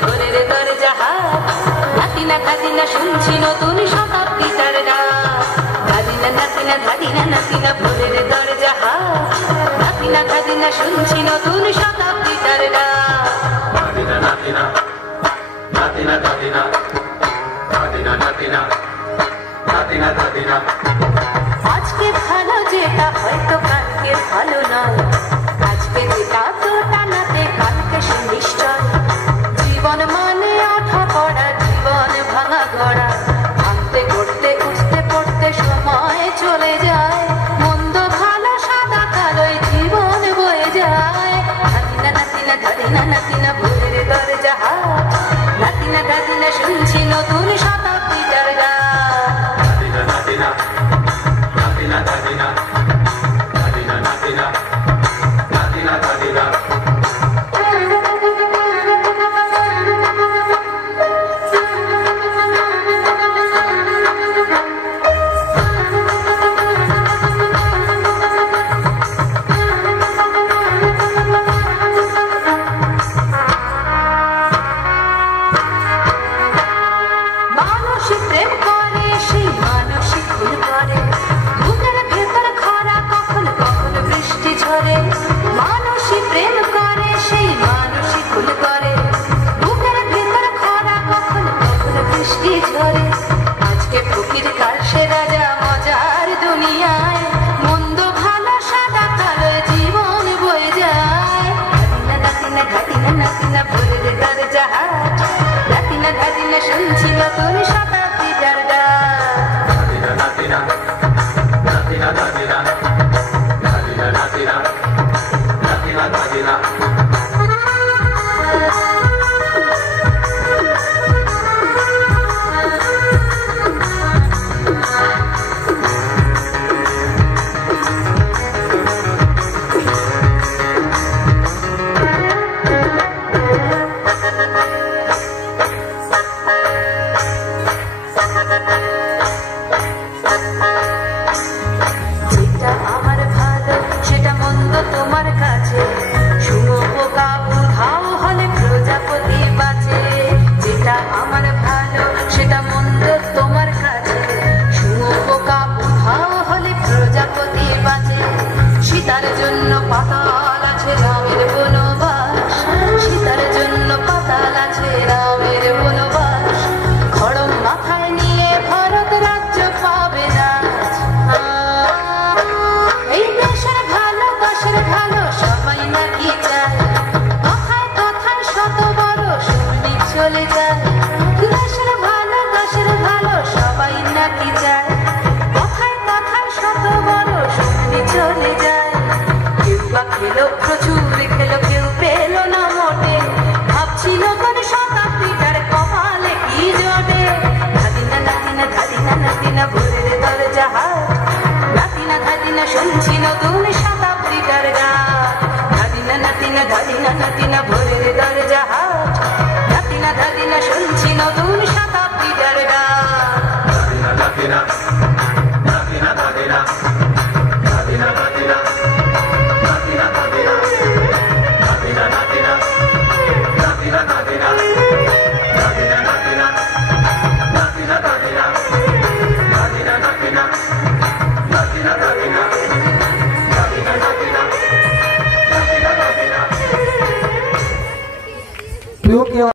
ভোরের দরজা হাত নাতিনা কাদিনা শুনছি নতুন শতাব্দীটার ডাক ধাদিনা নাতিনা ধাদিনা নাতিনা ভোরের দরজা হাত নাতিনা কাদিনা শুনছি নতুন শতাব্দীটার ডাক নাতিনা নাতিনা নাতিনা দাদিনা দাদিনা নাতিনা নাতিনা দাদিনা আজকে ভালো যেটা হয়তো কালকে ভালো নয় আজকে যেটা তো টানাতে কালকে সুনিশ্চয় জীবন মানে আঠা পড়া জীবন ভাঙা গড়া ভাঙতে গড়তে উঠতে পড়তে সময় চলে যায় মন্দ ভালো সাদা কালোয় জীবন বয়ে যায় নাতিনা নাতিনা ধাদিনা নাতিনা ভোরের দরজা হাত নাতিনা দাদিনা শুনছি নতুন শতাব্দীটার গান নাতিনা নাতিনা নাতিনা দাদিনা দাদিনা নাতিনা নাতিনা দাদিনা আজকে ফকির কাল সে রাজা মজার দুনিয়ায় মন্দ ভালো সাদা কালো জীবন বয়ে যায় নাতিনা নাতিনা নাতিনা ভোরের দরজা হাত নাতিনা নাতিনা শুনছি নতুন শতাব্দীটার ডাক নাতিনা নাতিনা নাতিনা দাদিনা নাতিনা নাতিনা দাদিনা তোমার কাছে শুনো পোকা উধাও হলে প্রজাপতি বাঁচে যেটা আমার ভালো সেটা মন্দ তোমার কাছে শুনো পোকা উধাও হলে প্রজাপতি বাঁচে সীতার জন্য পাতাল আছে রামের বনবাস সীতার জন্য পাতাল আছে রামের বনবাস খড়ম মাথায় নিয়ে ভারত রাজ্য পাবে না এই দেশের ভালোবাসার ভালো সবাই নাকি চায় কথায় কথায় শত বড় শুনি চলে যায় দেশের ভালোবাসার ভালো সবাই নাকি চায় কথায় কথায় শত বড় শুনি চলে যায় কেউ বা খেলো প্রচুর খেলো কেউ পেল না মোটে ভাবছিল কোন শতাব্দীটার কপালে কি জোটে ধাদিনা নাতিনা ধাদিনা নাতিনা ভোরের দরজা হাত নাতিনা ধাদিনা শুনছি নতুন শতাব্দীটার গান ধাদিনা নাতিনা ধাদিনা নাতিনা ভোরের দরজা হাত নাতিনা ধাদিনা শুনছি নতুন শতাব্দীটার গান নাতিনা নাতিনা দাদিনা দাদিনা নাতিনা নাতিনা দাদিনা নাতিনা নাতিনা নাতিনা দাদিনা দাদিনা নাতিনা নাতিনা দাদিনা দাদিনা নাতিনা নাতিনা দাদিনা দাদিনা নাতিনা নাতিনা দাদিনা